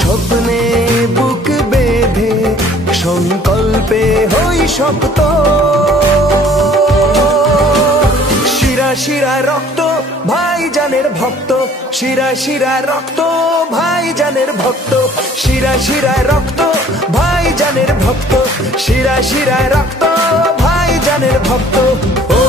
স্বপ্নে বুক বেঁধে সংকল্পে হই শক্ত। শিরা শিরায় রক্ত ভাইজানের ভক্ত, শিরা শিরায় রক্ত ভাইজানের ভক্ত, শিরা শিরায় রক্ত ভাইজানের ভক্ত, শিরা শিরায় রক্ত ভাইজানের ভক্ত। ও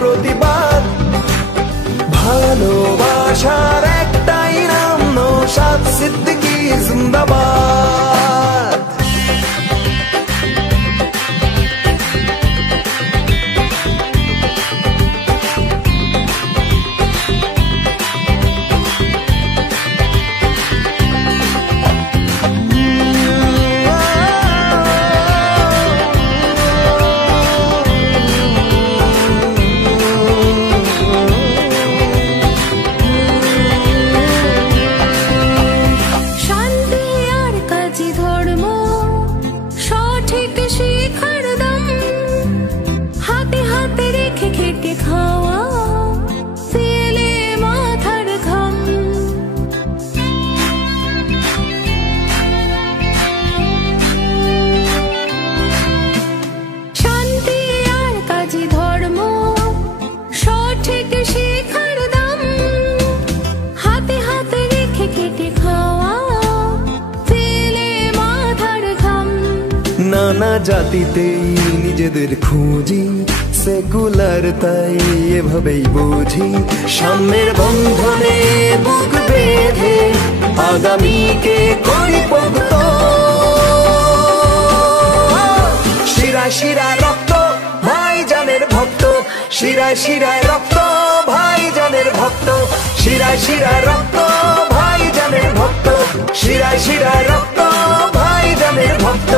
প্রতিবাদ, ভালোবাসার একটাই নাম, নওশাদ সিদ্দিকী জিন্দাবাদ। নানা জাতিতেই নিজেদের খুঁজি, সেকুলার তাই এভাবেই বুঝি। সাম্যের বন্ধনে বুক বেঁধে আগামীকে করি পোক্ত। শিরা শিরা রক্ত ভাইজানের ভক্ত, শিরা শিরায় রক্ত ভাইজানের ভক্ত, শিরা শিরায় রক্ত ভাইজানের ভক্ত, শিরা শিরায় রক্ত ভাইজানের ভক্ত।